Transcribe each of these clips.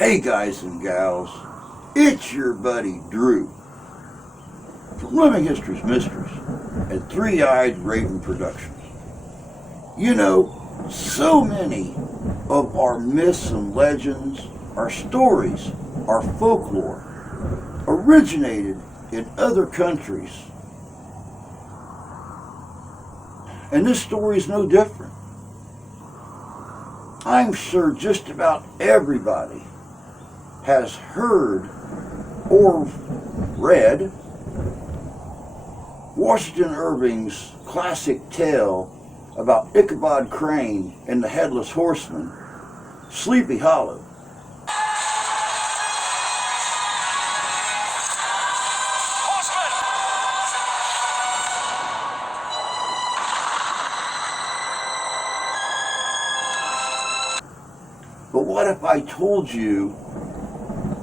Hey guys and gals, it's your buddy Drew from Living History's Mysteries and Three-Eyed Raven Productions. You know, so many of our myths and legends, our stories, our folklore originated in other countries. And this story is no different. I'm sure just about everybody has heard or read Washington Irving's classic tale about Ichabod Crane and the Headless Horseman, Sleepy Hollow. But what if I told you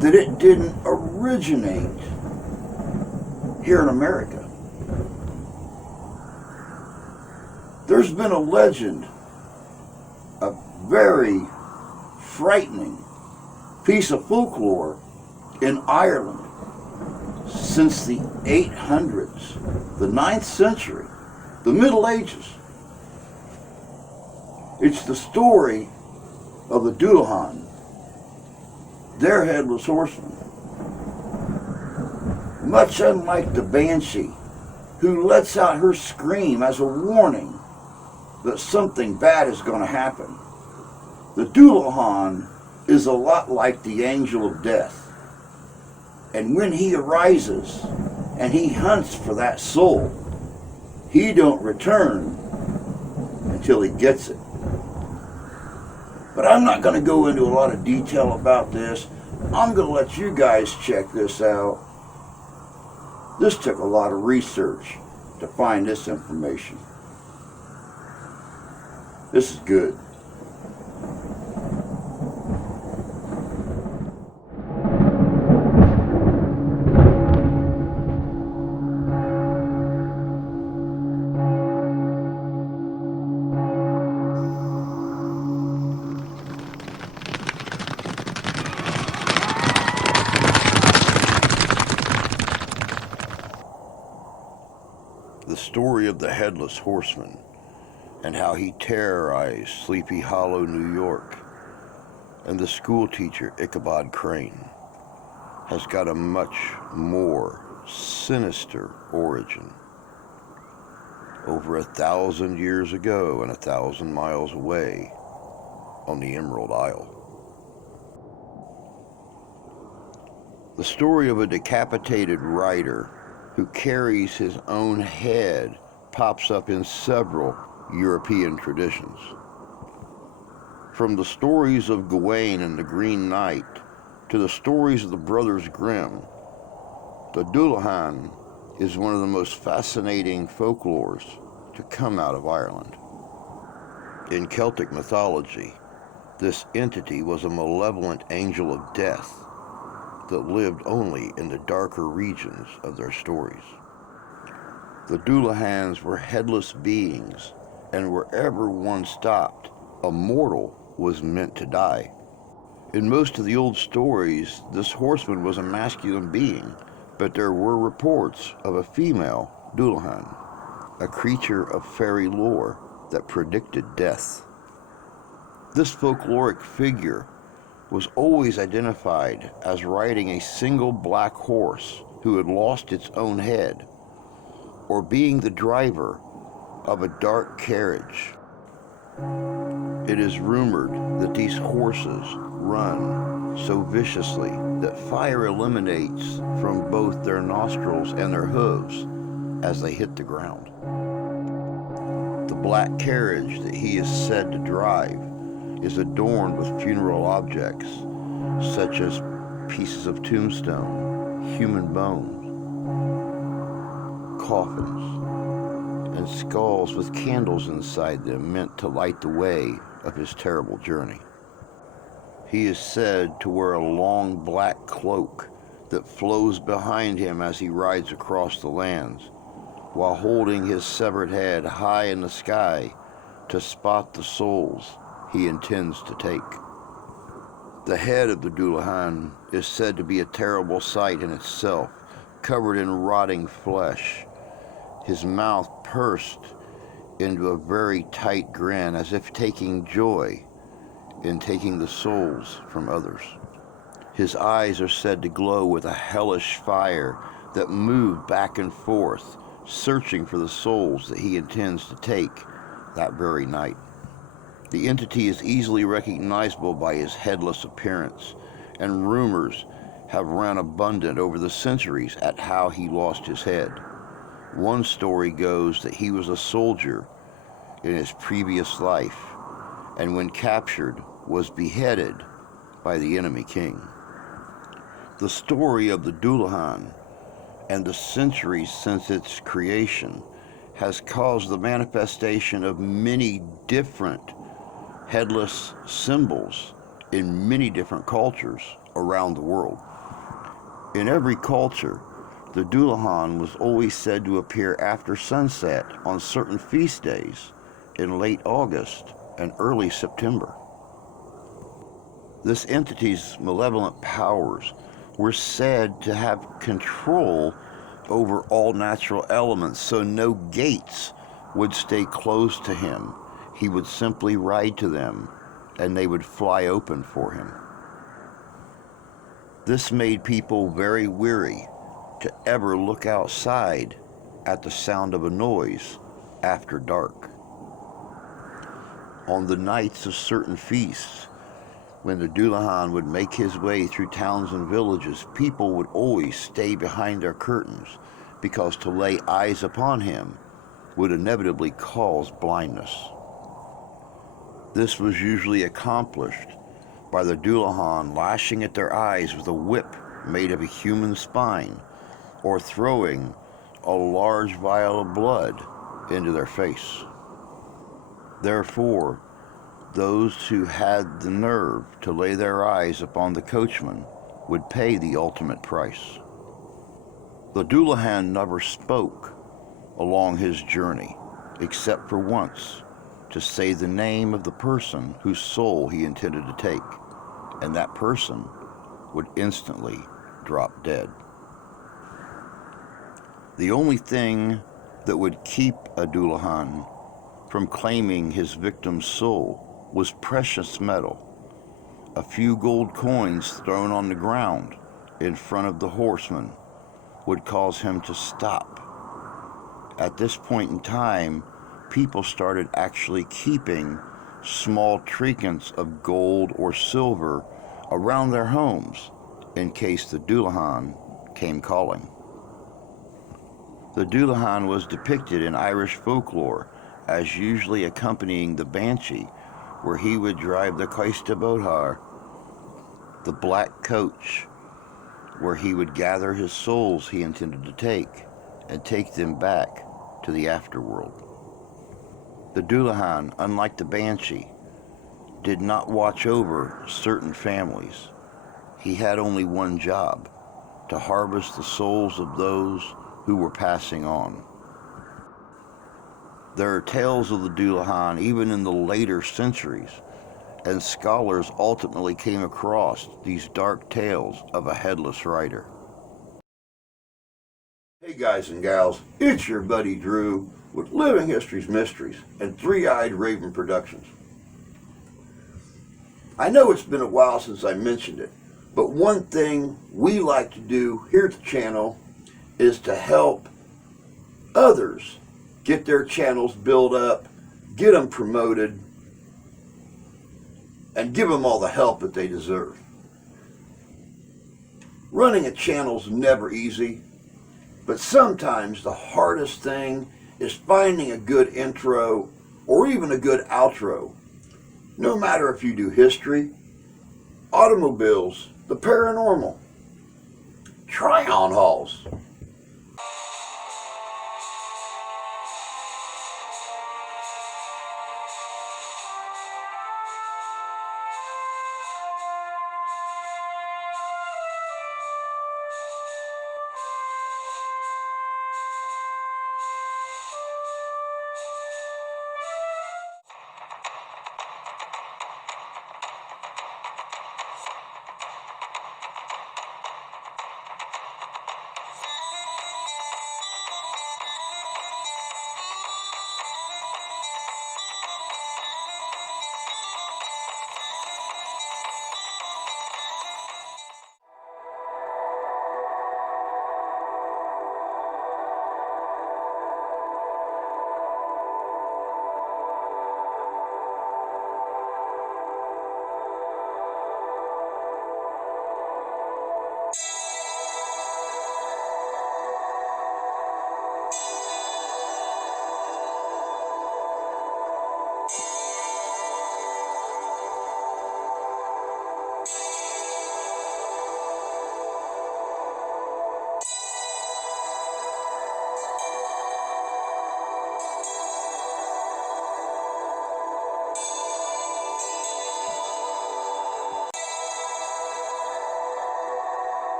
that it didn't originate here in America? There's been a legend, a very frightening piece of folklore in Ireland since the 800s, the 9th century, the Middle Ages. It's the story of the Dullahan, their headless horseman. Much unlike the banshee, who lets out her scream as a warning that something bad is going to happen, the Dubhlachan is a lot like the angel of death. And when he arises and he hunts for that soul, he don't return until he gets it. But I'm not going to go into a lot of detail about this. I'm going to let you guys check this out. This took a lot of research to find this information. This is good. story of the headless horseman and how he terrorized Sleepy Hollow, New York, and the schoolteacher Ichabod Crane has got a much more sinister origin. Over 1,000 years ago and 1,000 miles away on the Emerald Isle. The story of a decapitated rider who carries his own head pops up in several European traditions. From the stories of Gawain and the Green Knight to the stories of the Brothers Grimm, the Dullahan is one of the most fascinating folklores to come out of Ireland. In Celtic mythology, this entity was a malevolent angel of death that lived only in the darker regions of their stories. The Dullahans were headless beings, and wherever one stopped, a mortal was meant to die. In most of the old stories, this horseman was a masculine being, but there were reports of a female Dullahan, a creature of fairy lore that predicted death. This folkloric figure was always identified as riding a single black horse who had lost its own head, or being the driver of a dark carriage. It is rumored that these horses run so viciously that fire eliminates from both their nostrils and their hooves as they hit the ground. The black carriage that he is said to drive is adorned with funeral objects such as pieces of tombstone, human bones, coffins, and skulls with candles inside them meant to light the way of his terrible journey. He is said to wear a long black cloak that flows behind him as he rides across the lands, while holding his severed head high in the sky to spot the souls he intends to take. The head of the Dullahan is said to be a terrible sight in itself, covered in rotting flesh, his mouth pursed into a very tight grin as if taking joy in taking the souls from others. His eyes are said to glow with a hellish fire that move back and forth, searching for the souls that he intends to take that very night. The entity is easily recognizable by his headless appearance, and rumors have run abundant over the centuries at how he lost his head. One story goes that he was a soldier in his previous life, and when captured, was beheaded by the enemy king. The story of the Dullahan and the centuries since its creation has caused the manifestation of many different headless symbols in many different cultures around the world. In every culture, the Dullahan was always said to appear after sunset on certain feast days in late August and early September. This entity's malevolent powers were said to have control over all natural elements, so no gates would stay closed to him. He would simply ride to them, and they would fly open for him. This made people very weary to ever look outside at the sound of a noise after dark. On the nights of certain feasts, when the Dullahan would make his way through towns and villages, people would always stay behind their curtains, because to lay eyes upon him would inevitably cause blindness. This was usually accomplished by the Dullahan lashing at their eyes with a whip made of a human spine, or throwing a large vial of blood into their face. Therefore, those who had the nerve to lay their eyes upon the coachman would pay the ultimate price. The Dullahan never spoke along his journey, except for once, to say the name of the person whose soul he intended to take, and that person would instantly drop dead. The only thing that would keep a Dullahan from claiming his victim's soul was precious metal. A few gold coins thrown on the ground in front of the horseman would cause him to stop. At this point in time, people started actually keeping small trinkets of gold or silver around their homes in case the Dullahan came calling. The Dullahan was depicted in Irish folklore as usually accompanying the banshee, where he would drive the coiste bothar, the black coach, where he would gather his souls he intended to take and take them back to the afterworld. The Dullahan, unlike the banshee, did not watch over certain families. He had only one job: to harvest the souls of those who were passing on. There are tales of the Dullahan even in the later centuries, and scholars ultimately came across these dark tales of a headless rider. Hey guys and gals, it's your buddy Drew with Living History's Mysteries and Three-Eyed Raven Productions. I know it's been a while since I mentioned it, but one thing we like to do here at the channel is to help others get their channels built up, get them promoted, and give them all the help that they deserve. Running a channel's never easy, but sometimes the hardest thing is finding a good intro or even a good outro. No matter if you do history, automobiles, the paranormal, try-on hauls.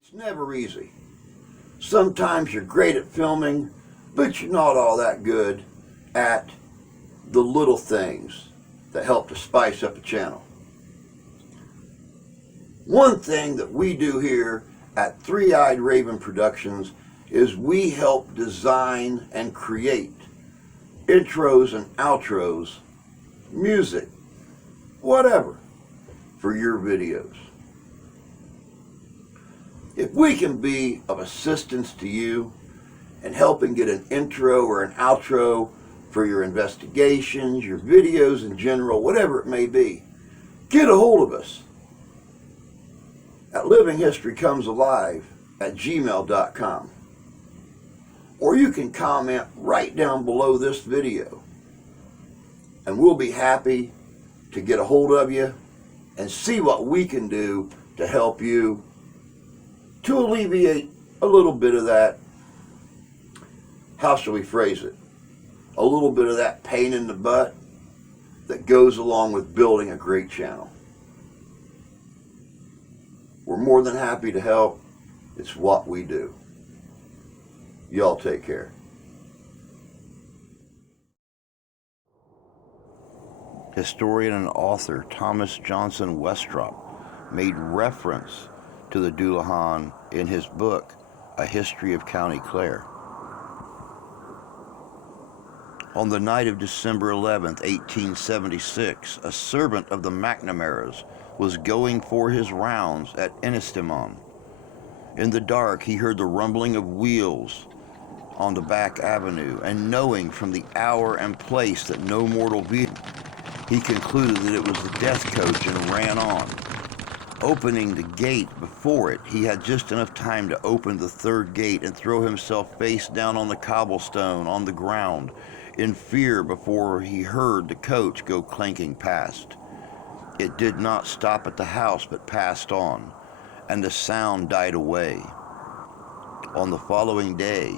It's never easy. Sometimes you're great at filming, but you're not all that good at the little things that help to spice up a channel. One thing that we do here at Three-Eyed Raven Productions is we help design and create intros and outros, music, whatever, for your videos. If we can be of assistance to you in helping get an intro or an outro for your investigations, your videos in general, whatever it may be, get a hold of us at livinghistorycomesalive@gmail.com. Or you can comment right down below this video, and we'll be happy to get a hold of you and see what we can do to help you to alleviate a little bit of that, how shall we phrase it, a little bit of that pain in the butt that goes along with building a great channel. We're more than happy to help. It's what we do. Y'all take care. Historian and author Thomas Johnson Westrop made reference to the Dullahan in his book, A History of County Clare. On the night of December 11th, 1876, a servant of the McNamaras was going for his rounds at Ennistimon. In the dark, he heard the rumbling of wheels on the back avenue, and knowing from the hour and place that no mortal vehicle, he concluded that it was the death coach and ran on. Opening the gate before it, he had just enough time to open the third gate and throw himself face down on the cobblestone on the ground in fear before he heard the coach go clanking past. It did not stop at the house but passed on, and the sound died away. On the following day,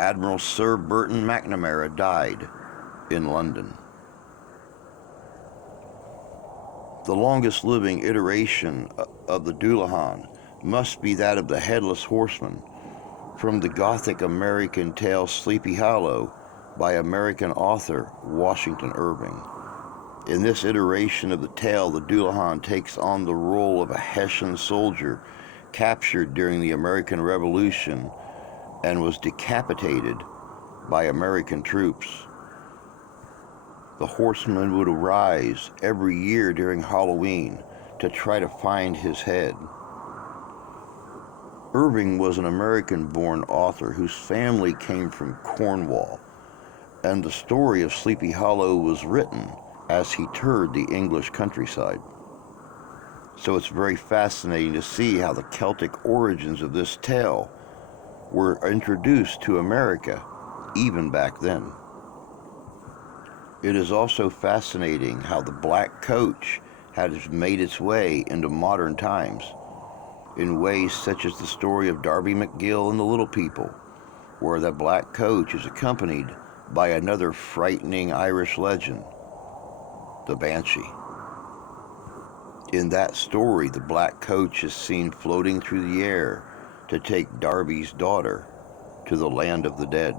Admiral Sir Burton McNamara died in London. The longest living iteration of the Dullahan must be that of the headless horseman from the Gothic American tale Sleepy Hollow by American author Washington Irving. In this iteration of the tale, the Dullahan takes on the role of a Hessian soldier captured during the American Revolution and was decapitated by American troops. The horseman would arise every year during Halloween to try to find his head. Irving was an American-born author whose family came from Cornwall, and the story of Sleepy Hollow was written as he toured the English countryside. So it's very fascinating to see how the Celtic origins of this tale were introduced to America even back then. It is also fascinating how the black coach has made its way into modern times in ways such as the story of Darby McGill and the Little People, where the black coach is accompanied by another frightening Irish legend, the Banshee. In that story, the black coach is seen floating through the air to take Darby's daughter to the land of the dead.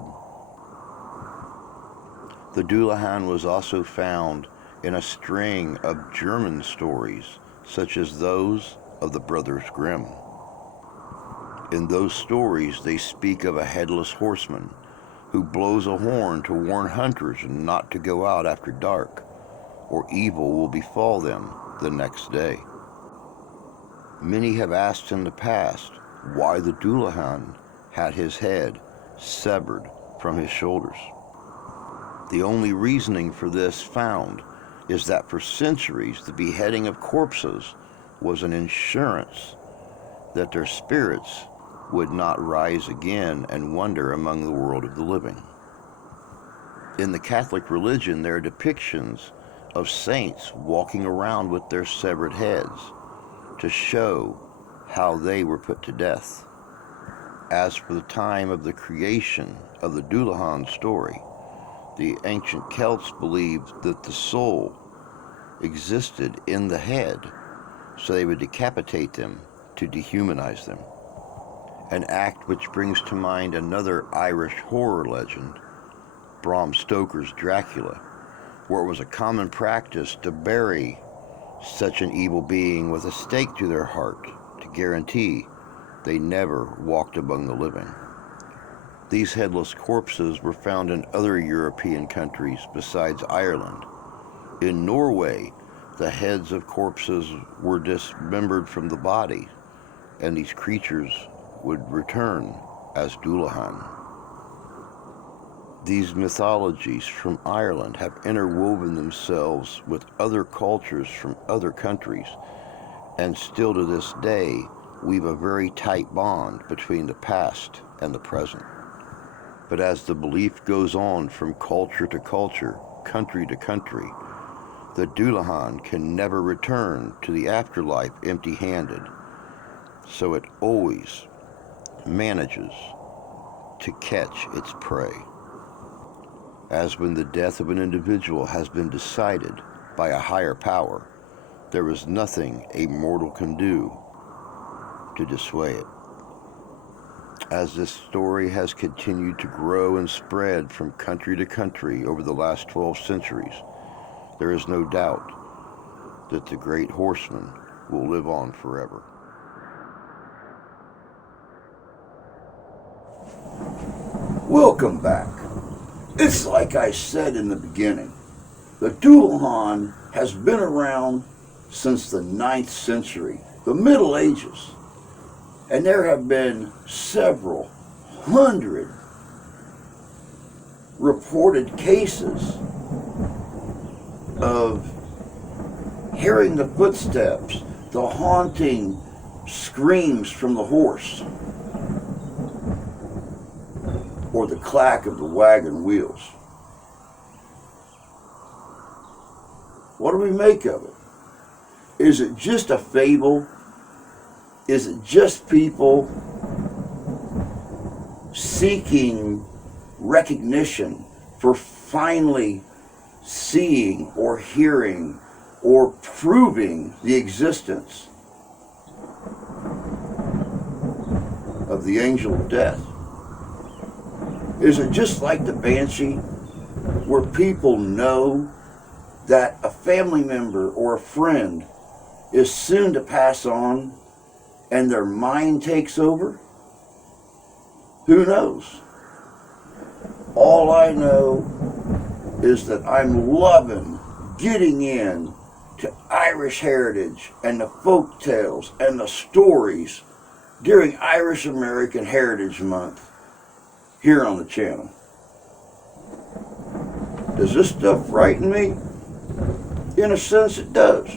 The Dullahan was also found in a string of German stories, such as those of the Brothers Grimm. In those stories, they speak of a headless horseman who blows a horn to warn hunters not to go out after dark, or evil will befall them the next day. Many have asked in the past why the Dullahan had his head severed from his shoulders. The only reasoning for this found is that for centuries the beheading of corpses was an insurance that their spirits would not rise again and wander among the world of the living. In the Catholic religion, there are depictions of saints walking around with their severed heads to show how they were put to death. As for the time of the creation of the Dullahan story, the ancient Celts believed that the soul existed in the head, so they would decapitate them to dehumanize them. An act which brings to mind another Irish horror legend, Bram Stoker's Dracula, where it was a common practice to bury such an evil being with a stake through their heart to guarantee they never walked among the living. These headless corpses were found in other European countries besides Ireland. In Norway, the heads of corpses were dismembered from the body, and these creatures would return as Dullahan. These mythologies from Ireland have interwoven themselves with other cultures from other countries, and still to this day weave a very tight bond between the past and the present. But as the belief goes on from culture to culture, country to country, the Dullahan can never return to the afterlife empty-handed, so it always manages to catch its prey. As when the death of an individual has been decided by a higher power, there is nothing a mortal can do to dissuade it. As this story has continued to grow and spread from country to country over the last 12 centuries, there is no doubt that the great horseman will live on forever. Welcome back. It's like I said in the beginning. The Dullahan has been around since the 9th century, the Middle Ages, and there have been several hundred reported cases of hearing the footsteps, the haunting screams from the horse, or the clack of the wagon wheels. What do we make of it? Is it just a fable? Is it just people seeking recognition for finally seeing or hearing or proving the existence of the angel of death? Is it just like the banshee, where people know that a family member or a friend is soon to pass on and their mind takes over? Who knows? All I know is that I'm loving getting in to Irish heritage and the folk tales and the stories during Irish American Heritage Month here on the channel. Does this stuff frighten me? In a sense it does,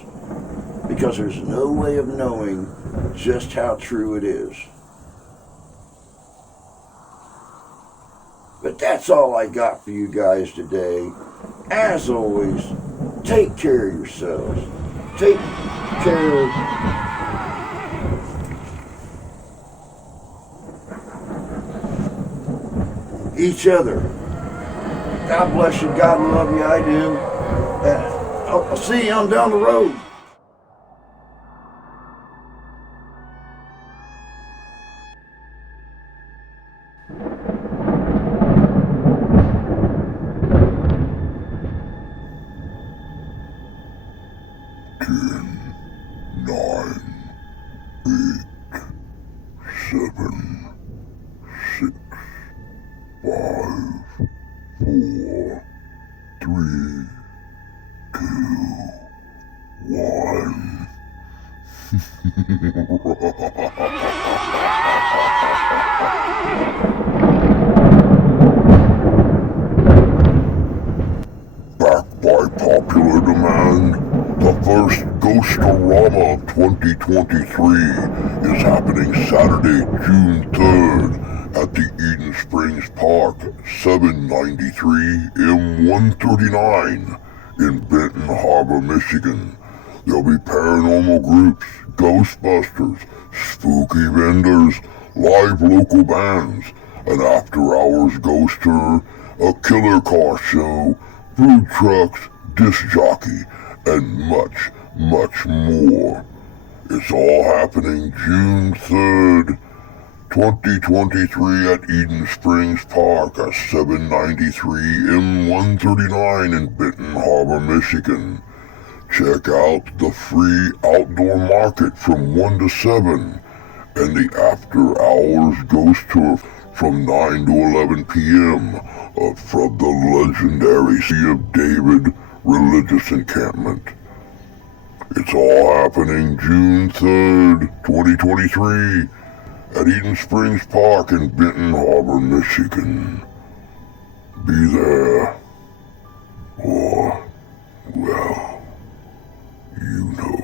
because there's no way of knowing just how true it is. But that's all I got for you guys today. As always, take care of yourselves. Take care of each other. God bless you. God love you. I do. And I'll see you on down the road. Backed by popular demand, the first Ghostorama of 2023 is happening Saturday, June 3rd at the Eden Springs Park, 793 M139 in Benton Harbor, Michigan. There'll be paranormal groups, Ghostbusters, spooky vendors, live local bands, an after-hours ghost tour, a killer car show, food trucks, disc jockey, and much, much more. It's all happening June 3rd, 2023 at Eden Springs Park at 793 M139 in Benton Harbor, Michigan. Check out the free outdoor market from 1 to 7 and the after hours ghost tour from 9 to 11 p.m. From the legendary Sea of David religious encampment. It's all happening June 3rd, 2023 at Eden Springs Park in Benton Harbor, Michigan. Be there, or, well, you know.